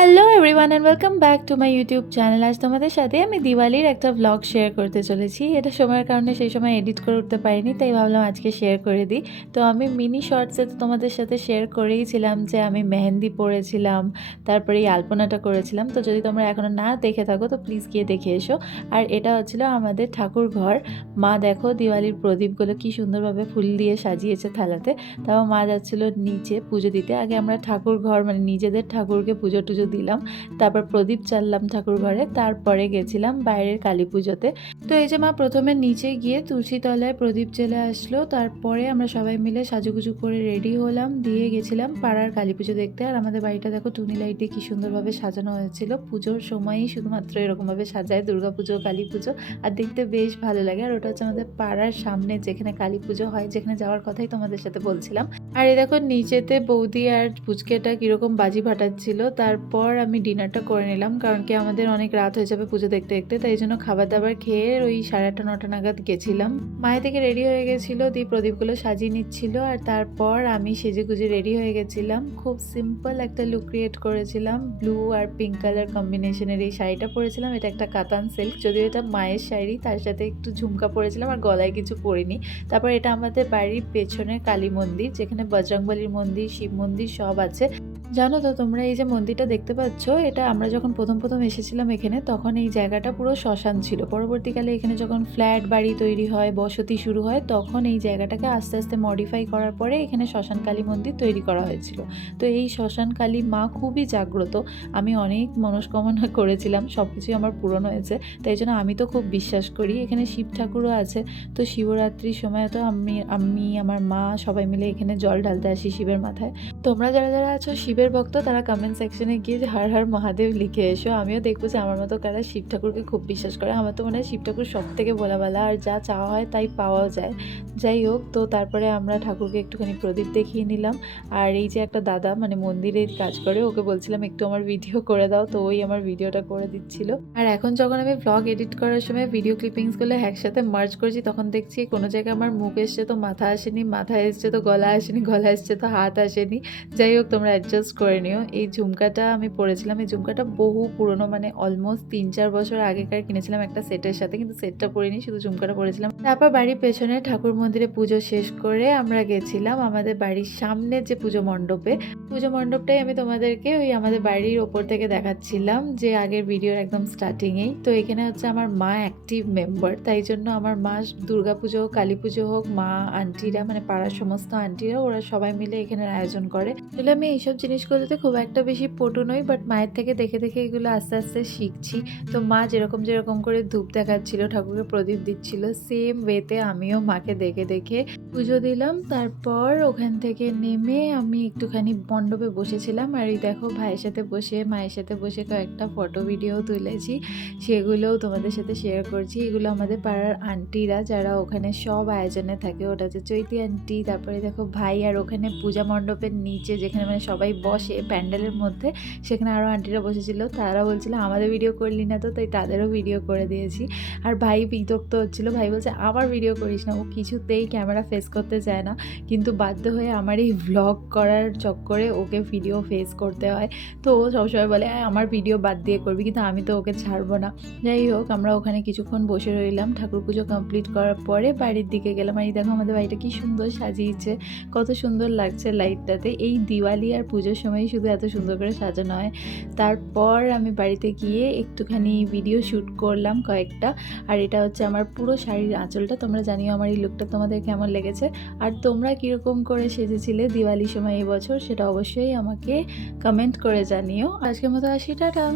Hello everyone and welcome back to my YouTube channel. আজ তোমাদের সাথে আমি দিওয়ালির একটা ভ্লগ শেয়ার করতে চলেছি। এটা সময়ের কারণে সেই সময় এডিট করে উঠতে পারিনি, তাই ভাবলাম আজকে শেয়ার করে দিই। তো আমি মিনি শর্টসে তো তোমাদের সাথে শেয়ার করেইছিলাম যে আমি মেহেন্দি পরেছিলাম, তারপরে এই আলপনাটা করেছিলাম। তো যদি তোমরা এখনও না দেখে থাকো তো প্লিজ গিয়ে দেখে এসো। আর এটা হচ্ছিল আমাদের ঠাকুর ঘর। মা দেখো দিওয়ালির প্রদীপগুলো কি সুন্দরভাবে ফুল দিয়ে সাজিয়েছে থালাতে। তারপর মা যাচ্ছিলো নিচে পুজো দিতে। আগে আমরা ঠাকুর ঘর মানে নিজেদের ঠাকুরকে পুজো টুজো দিলাম, তারপর প্রদীপ চাললাম ঠাকুর ঘরে, তারপরে গেছিলাম বাইরের কালী পুজোতে। তো এই যে মা প্রথমে নিচে গিয়ে তুলসী তলায় প্রদীপ জ্বেলে আসলো, তারপরে আমরা সবাই মিলে সাজুগুজু করে রেডি হলাম, দিয়ে গেছিলাম পাড়ার কালী পুজো দেখতে। আর আমাদের বাড়িটা দেখো টুনি লাইট দিয়ে কি সুন্দরভাবে সাজানো হয়েছিল। পুজোর সময়ই শুধুমাত্র এরকমভাবে সাজায় দুর্গা পুজো, কালী পুজো, আর দেখতে বেশ ভালো লাগে। আর ওটা হচ্ছে আমাদের পাড়ার সামনে যেখানে কালী পুজো হয়, যেখানে যাওয়ার কথাই তোমাদের সাথে বলছিলাম। আর এই দেখো নিচেতে বৌদি আর পুচকেটা কিরকম বাজি ফাটাচ্ছিল। তারপর আমি ডিনারটা করে নিলাম, কারণ কি আমাদের অনেক রাত হয়ে যাবে পুজো দেখতে দেখতে, তাই জন্য খাবার দাবার খেয়ে ওই 8:30 9টা নাগাদ গেছিলাম। মায়ের থেকে রেডি হয়ে গেছিলো, দিয়ে প্রদীপগুলো সাজিয়ে নিচ্ছিল। আর তারপর আমি সেজে গুজে রেডি হয়ে গেছিলাম। খুব সিম্পল একটা লুক ক্রিয়েট করেছিলাম, ব্লু আর পিঙ্ক কালার কম্বিনেশনের এই শাড়িটা পরেছিলাম। এটা একটা কাতান সিল্ক, যদিও এটা মায়ের শাড়ি, তার সাথে একটু ঝুমকা পরেছিলাম আর গলায় কিছু পরিনি। তারপর এটা আমাদের বাড়ির পেছনের কালী মন্দির, যেখানে বজরংবলীর মন্দির, শিব মন্দির সব আছে। জানো তো তোমরা এই যে মন্দিরটা দেখতে পাচ্ছ, এটা আমরা যখন প্রথম এসেছিলাম এখানে, তখন এই জায়গাটা পুরো শ্মশান ছিল। পরবর্তীকালে এখানে যখন ফ্ল্যাট বাড়ি তৈরি হয়, বসতি শুরু হয়, তখন এই জায়গাটাকে আস্তে আস্তে মডিফাই করার পরে এখানে শ্মশান কালী মন্দির তৈরি করা হয়েছিল। তো এই শ্মশান কালী মা খুবই জাগ্রত। আমি অনেক মনস্কামনা করেছিলাম, সব কিছুই আমার পূরণ হয়েছে, তাই জন্য আমি তো খুব বিশ্বাস করি। এখানে শিব ঠাকুরও আছে। তো শিবরাত্রির সময় তো আমি আমার মা সবাই মিলে এখানে জল ঢালতে আসি শিবের মাথায়। তোমরা যারা যারা আছো শিবের ভক্ত, তারা কমেন্ট সেকশনে গিয়ে হর হর মহাদেব লিখে এসো। আমিও দেখবো যে আমার মতো কারা শিব ঠাকুরকে খুব বিশ্বাস করে। আমার তো মনে হয় শিব ঠাকুর সব থেকে বলাবালা, আর যা চাওয়া হয় তাই পাওয়াও যায়। যাই হোক, তো তারপরে আমরা ঠাকুরকে একটুখানি প্রদীপ দেখিয়ে নিলাম। আর এই যে একটা দাদা মানে মন্দিরে কাজ করে, ওকে বলছিলাম একটু আমার ভিডিও করে দাও, তো ওই আমার ভিডিওটা করে দিচ্ছিল। আর এখন যখন আমি ব্লগ এডিট করার সময় ভিডিও ক্লিপিংসগুলো একসাথে মার্জ করেছি, তখন দেখছি কোনো জায়গায় আমার মুখ এসছে তো মাথা আসেনি, মাথা এসছে তো গলা আসেনি, গলা এসছে তো হাত আসেনি। যাই হোক, তোমরা অ্যাডজাস্ট করে নিও। এই ঝুমকাটা আমি পরেছিলাম, এই ঝুমকাটা বহু পুরনো, মানে অলমোস্ট 3-4 বছর আগেকার কিনেছিলাম একটা সেটের সাথে, কিন্তু সেটটা পরিনি, শুধু ঝুমকাটা পরেছিলাম। তারপর বাড়ির পেছনে ঠাকুর মন্দিরে পুজো শেষ করে আমরা গেছিলাম আমাদের বাড়ির সামনে যে পুজো মণ্ডপে। পুজো মণ্ডপটাই আমি তোমাদেরকে ওই আমাদের বাড়ির ওপর থেকে দেখাচ্ছিলাম, যে আগের ভিডিওর একদম স্টার্টিংয়েই। তো এখানে হচ্ছে আমার মা অ্যাক্টিভ মেম্বার, তাই জন্য আমার মা দুর্গা পুজো হোক, কালী পুজো হোক, মা আন্টিরা মানে পাড়ার সমস্ত আন্টিরা ওরা সবাই মিলে এখানে আয়োজন করে। আসলে আমি এইসব জিনিসগুলোতে খুব একটা বেশি পটু নই, বাট মায়ের থেকে দেখে দেখে এগুলো আস্তে আস্তে শিখছি। তো মা যেরকম যেরকম করে ধূপ দেখাচ্ছিল, ঠাকুরকে প্রদীপ দিচ্ছিল, সেম ওয়েতে আমিও মাকে দেখে দেখে পুজো দিলাম। তারপর ওখান থেকে নেমে আমি একটুখানি মণ্ডপে বসেছিলাম। আর এই দেখো ভাইয়ের সাথে বসে, মায়ের সাথে বসে কয়েকটা ফটো ভিডিও তুলেছি, সেগুলোও তোমাদের সাথে শেয়ার করছি। এগুলো আমাদের পাড়ার আন্টিরা যারা ওখানে সব আয়োজনে থাকে, ওটা হচ্ছে চৈতি আন্টি। তারপরে দেখো ভাই, আর ওখানে পূজা মণ্ডপের নিচে যেখানে মানে সবাই বসে প্যান্ডেলের মধ্যে, সেখানে আরও আন্টিরা বসেছিল। তারা বলছিল আমাদের ভিডিও করলি না তো, তাই তাদেরও ভিডিও করে দিয়েছি। আর ভাই বিরক্ত হচ্ছিল, ভাই বলছে আবার ভিডিও করিস না। ও কিছুতেই ক্যামেরা ফেস করতে চায় না, কিন্তু বাধ্য হয়ে আমার এই ভ্লগ করার চক্করে ওকে ভিডিও ফেস করতে হয়। তো ও সবসময় বলে আমার ভিডিও বাদ দিয়ে করবি, কিন্তু আমি তো ওকে ছাড়বো না। যাই হোক, আমরা ওখানে কিছুক্ষণ বসে রইলাম। ঠাকুর পুজো কমপ্লিট করার পরে বাড়ির দিকে গেলাম। আর এই দেখো আমাদের বাড়িটা কি সুন্দর সাজিয়েছে, কত সুন্দর লাগছে লাইটটাতে। এই দিওয়ালি আর পুজোর সময় শুধু এত সুন্দর করে সাজানো হয়। তারপর আমি বাড়িতে গিয়ে একটুখানি ভিডিও শ্যুট করলাম কয়েকটা। আর এটা হচ্ছে আমার পুরো শাড়ির আঁচলটা। তোমরা জানিও আমার এই লুকটা তোমাদের কেমন লেগেছে, আর তোমরা কীরকম করে সেজেছিলে দিওয়ালির সময় এবছর, সেটা অবশ্যই আমাকে কমেন্ট করে জানিও। আজকের মতো আসি, টাটা।